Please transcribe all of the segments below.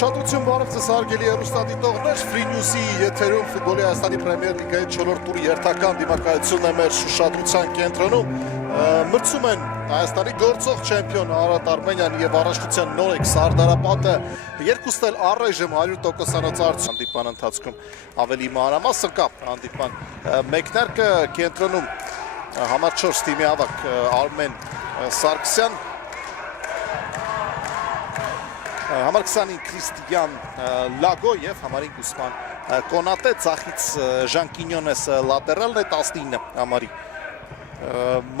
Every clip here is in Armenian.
Ուշադրություն բարև ձեզ հարգելի հեռուստադիտողներ, Free News-ի եթերում ֆուտբոլի Հայաստանի Պրեմիեր լիգայի 4-րդ տուրի երթական դիմակայությունն է մեր ուշադրության կենտրոնում։ Մրցում են Հայաստանի գործող չեմպիոն Արարատ Արմենիան եւ առաջնության նորեկ Սարդարապատը, երկուսն էլ առայժմ 100%-անոց արդյունք հանդիպման ընթացքում ավելի մանրամասն կա հանդիպման մեկնարկը կենտրոնում համար 4 թիմի ավակ Արմեն Սարգսյան, համար 25 Քրիստիան Լագո եւ համար 5 Ուսման Կոնատե, ցախից Ժանկինյոնես լատերալն է 19 համարի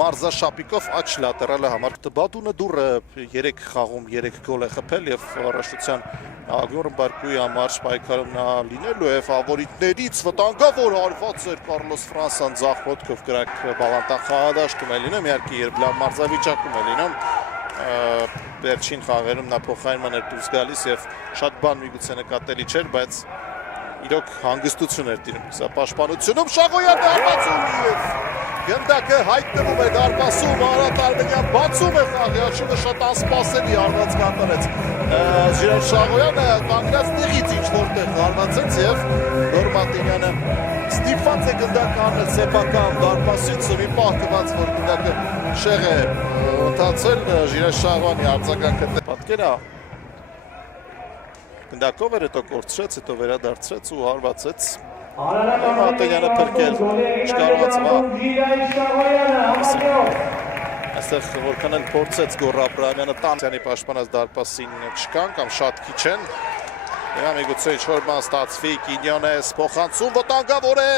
Մարզաշապիկով աչ լատերալը համար Բադունը դուրը 3 խաղում 3 գոլ է խփել եւ առաջնության Գյորգ Բարկուի համար պայքարում նա լինելու է ֆավորիտներից վտանգավոր արված էր Կարլոս Ֆրանսան ձախ ոտքով կրակ բալանտա խաղադաշտում է լինում, իհարկե երբ լավ մարզավիճակում է լինում վերջին խաղերում նա փոխարինման էր դուրս գալիս եւ շատ բան միգուցե նկատելի չէր, բայց իրոք հանգստություն էր տիրում սա պաշտպանությունում Շաղոյանը արվածում եւ գնդակը հայտնվում է դարպասում Արարատ Արմենիան բացում է խաղի աչքը շատ անսպասելի արված կատարեց Ժիրայր Շաղոյանը կանգնած տեղից ինչ որտեղ արվածեց եւ Նորմատինյանը ստիպված է գնդակը անել սեփական դարպասից ու մի պահ տված որ գնդակը շեղ է ընթացել Ժիրայր Շաղոյանի արձագանքը պատկերա գնդակով էր հետո կորցրեց հետո վերադարձրեց ու հարվածեց Մատենյանը փրկել չկարողացավ այստեղ որքան էլ փորձեց Գոռ Աբրահամյանը տանցյանի պաշտպանած դարպասին չկան կամ շատ քիչ են Եվ միգուցե ինչ-որ բան ստացվի Կինյոնես փոխանցում վտանգավոր է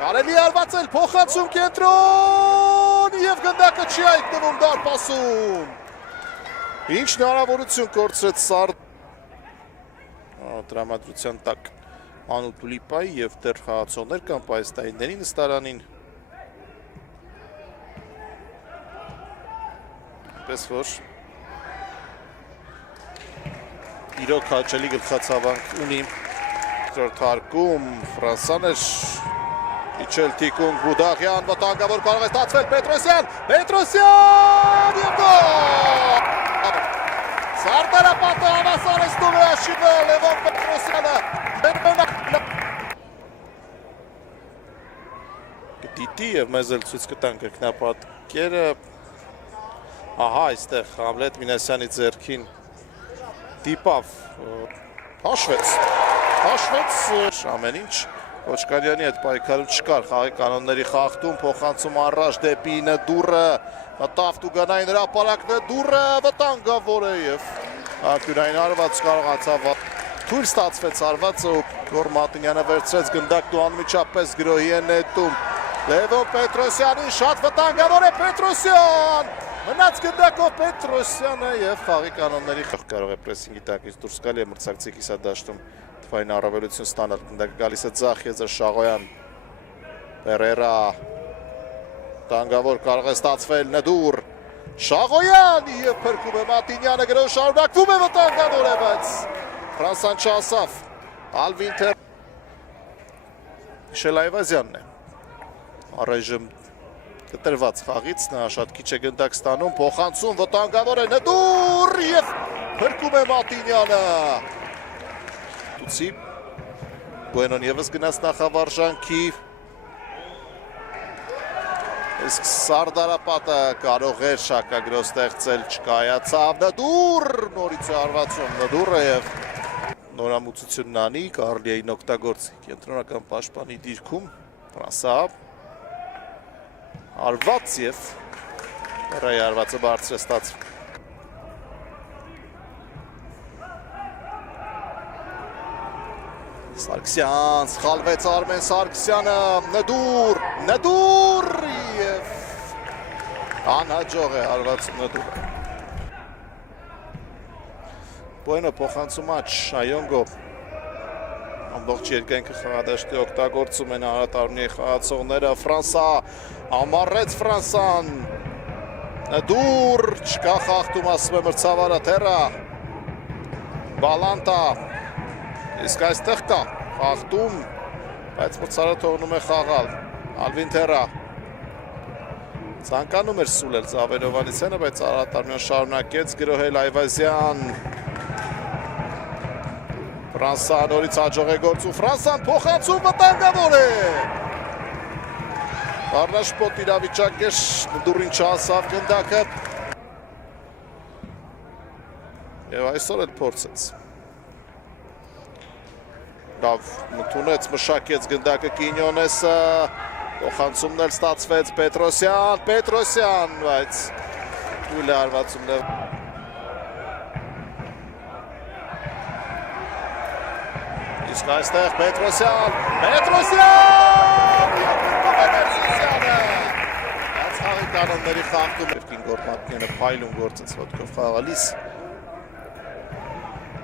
կարելի արվածել փոխանցում կենտրոն եւ գնդակը չի հայտնվում դարպասում Ինչ հնարավորություն կորցրեց Սարդ տրամադրության տակ Մանու Տուլիպայի եւ դեռ խաղացողներ կան պայստայինների նստարանին Պես որ իրոք հաճելի գլխացավանք ունի Թարգում Ֆրանսան էր իջել թիկունք Բուդաղյան վտանգավոր կարող է ստացվել Պետրոսյան եւ գոլ Սարդարապատը հավասարեցնում է աշիվը Լևոն Պետրոսյանը Դիտի և մեզ էլ ցույց կտան կրկնապատկերը Ահա այստեղ Համլետ Մինասյանի ձեռքին դիպավ հաշվեց ամեն ինչ Կոչկարյանի հետ պայքարում չկար խաղի կանոնների խախտում փոխանցում առաջ դեպի Նդուրը մտավ Տուգանային հրապարակ Նդուրը վտանգավոր է և ակյունային արված կարողացավ Թույլ ստացվեց արվածը ու Գոռ Մատենյանը վերցրեց գնդակն ու անմիջապես գրոհի է նետում Լևոն Պետրոսյանին շատ վտանգավոր է Պետրոսյան Մնաց գնդակով Պետրոսյանը եւ խաղի կանոնների կարող է պրեսինգի տակից դուրս գալ եւ մրցակցի կիսադաշտում թվային առավելություն ստանալ գնդակը գալիս է ձախ Եզր Շաղոյան Պերերա Տանգավոր կարող է ստացվել Նդուր Շաղոյան եւ փրկում է Մատենյանը գրոհ շարունակվում է վտանգավոր է բայց Ֆրանսան չասավ Ալվինթեր Շել Այվազյանն է առայժմ կտրված խաղից նա շատ քիչ է գնդակ ստանում փոխանցում վտանգավոր է Նդուր եւ փրկում է Մատենյանը Տուցի Բուենոն եւս գնաց նախավարժանքի Իսկ Սարդարապատը կարող էր շակագրով ստեղծել չկայացավ Նդուր նորից է արվածում Նդուրը եւ նորամուծությունն անի Կարլիային օգտագործի կենտրոնական պաշտպանի դիրքում Ֆրանսա արված եւ Ռայ արվածը բարձր է ստացվում Սարգսյան սխալվեց Արմեն Սարգսյանը Նդուր եւ անհաջող է արվածում Նդուրը Բուենո փոխանցում աչ Այոնգո ամբողջ երկայնքը խաղադաշտի օգտագործում են Արարատ Արմենիայի խաղացողները Ֆրանսա ամառեց Ֆրանսան Նդուր չկա խախտում ասում է մրցավարը Թերա Բալանտա իսկ այստեղ կա խախտում բայց մրցարը թողնում է խաղալ Ալվին Թերա ցանկանում էր սուլել Զավերովանիսյանը բայց Արարատ Արմենիան շարունակեց գրոհել Այվազյան Ֆրանսան նորից հաջող է գործում, Ֆրանսան փոխանցում վտանգավոր է։ Առնաշպոտ իրավիճակ էր, դուրին չհասավ գնդակը։ Եվ այսօր էլ փորձեց։ Լավ մթունեց, մշակեց գնդակը Կինյոնեսը, փոխանցումն էլ ստացվեց Պետրոսյան, բայց թույլ է արվածումն է։ Իսկ այստեղ Պետրոսյան, և Կովեներսիսյանը։ Այս խաղի կանոնների խախտում Էվկին Գորմատյանը փայլուն գործեց ոտքով խաղալիս։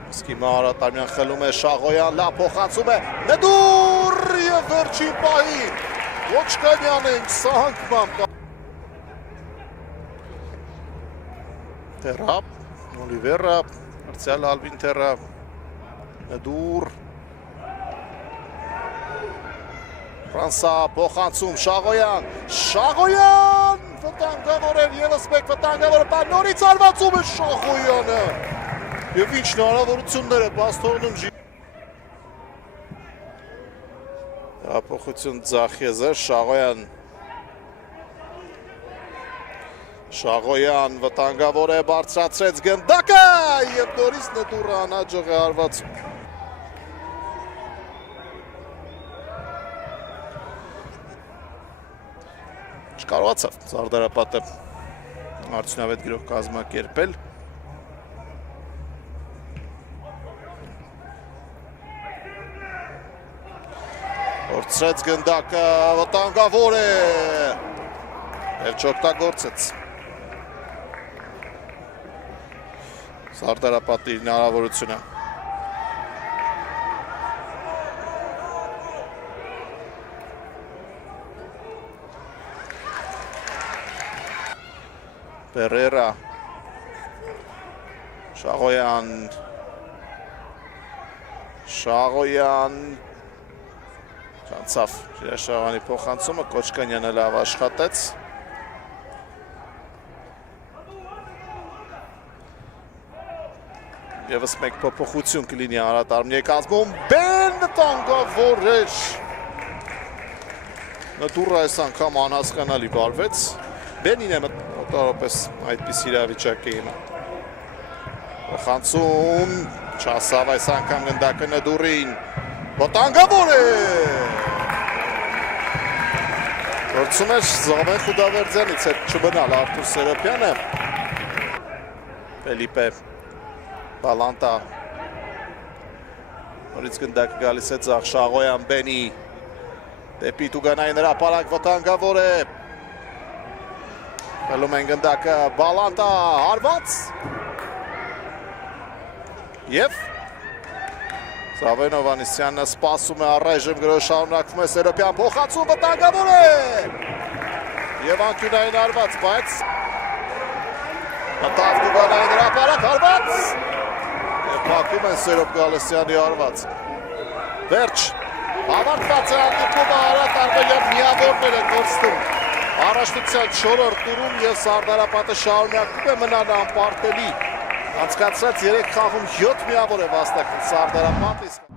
Իսկի Մանարատարյան խլում է Շաղոյան, լավ փոխանցում է, Նեդուր և վերջին պահին Ոչկանյանին սահանգման։ Տերա, Օլիվերը, Մարցիալ Ալվինտերը, Նեդուր, Ֆրանսա փոխանցում Շաղոյան, վտանգավոր էր, ևս մեկ վտանգավոր է, նորից արվածում է Շաղոյանը։ Եվ ինչ հնարավորությունները բաստողնում հապոխություն ձախեզր, Շաղոյան վտանգավոր է, բարձրացրեց գնդակը և նորից Նեդուրը անհաջող է արվածում։ Չկարողացավ Սարդարապատը արդյունավետ գրող կազմակերպել։ Որցրեց գնդակը, վտանգավոր է և չօգտագործեց Սարդարապատի հնարավորությունը։ Պերերա, Շաղոյան, Չանցավ Շաղոյանի փոխանցումը, Կոչկանյանը լավ աշխատեց։ Եվս մեկ փոփոխություն կլինի Անատարմն կազմում, Բեն վտանգավոր էր։ Նետուրը այս անգամ անհասկանալի վարվեց։ Բենին է մոտավորապես այդպես իրավիճակ էին։ Փոխանցում, չհասավ այս անգամ գնդակը Նեդուրին, վտանգավոր է։ Գործում էր Զավեն Խուդավերձյանից հետ չբնալ Արթուր Սերոպյանը։ Ֆելիպե Բալանտա, նորից գնդակը գալիս է ձախ, Շաղոյան, Բենի, դեպի Տուգանային հրապարակ վտանգավոր է։ Խլում են գնդակը, Բալանտա, հարված։ Եվ Զավեն Հովանեսյանը սպասում է առայժմ գրող շարունակվում է Սերոպյան փոխանցում վտանգավոր է։ Եվ անկյունային հարված, բայց մտավ Տուգանային հրապարակ, հարված։ Եվ փակում են Սերոպ Գալստյանի հարված։ Վերջ, ավարտված է հանդիպումը Արարատ Արմենյան միավորներ են գործում։ Առաջնության 4-րդ տուրում և Սարդարապատը շարունակում է մնալ անպարտելի։ Անցկացրած 3 խաղում 7 միավոր է վաստակել Սարդարապատը։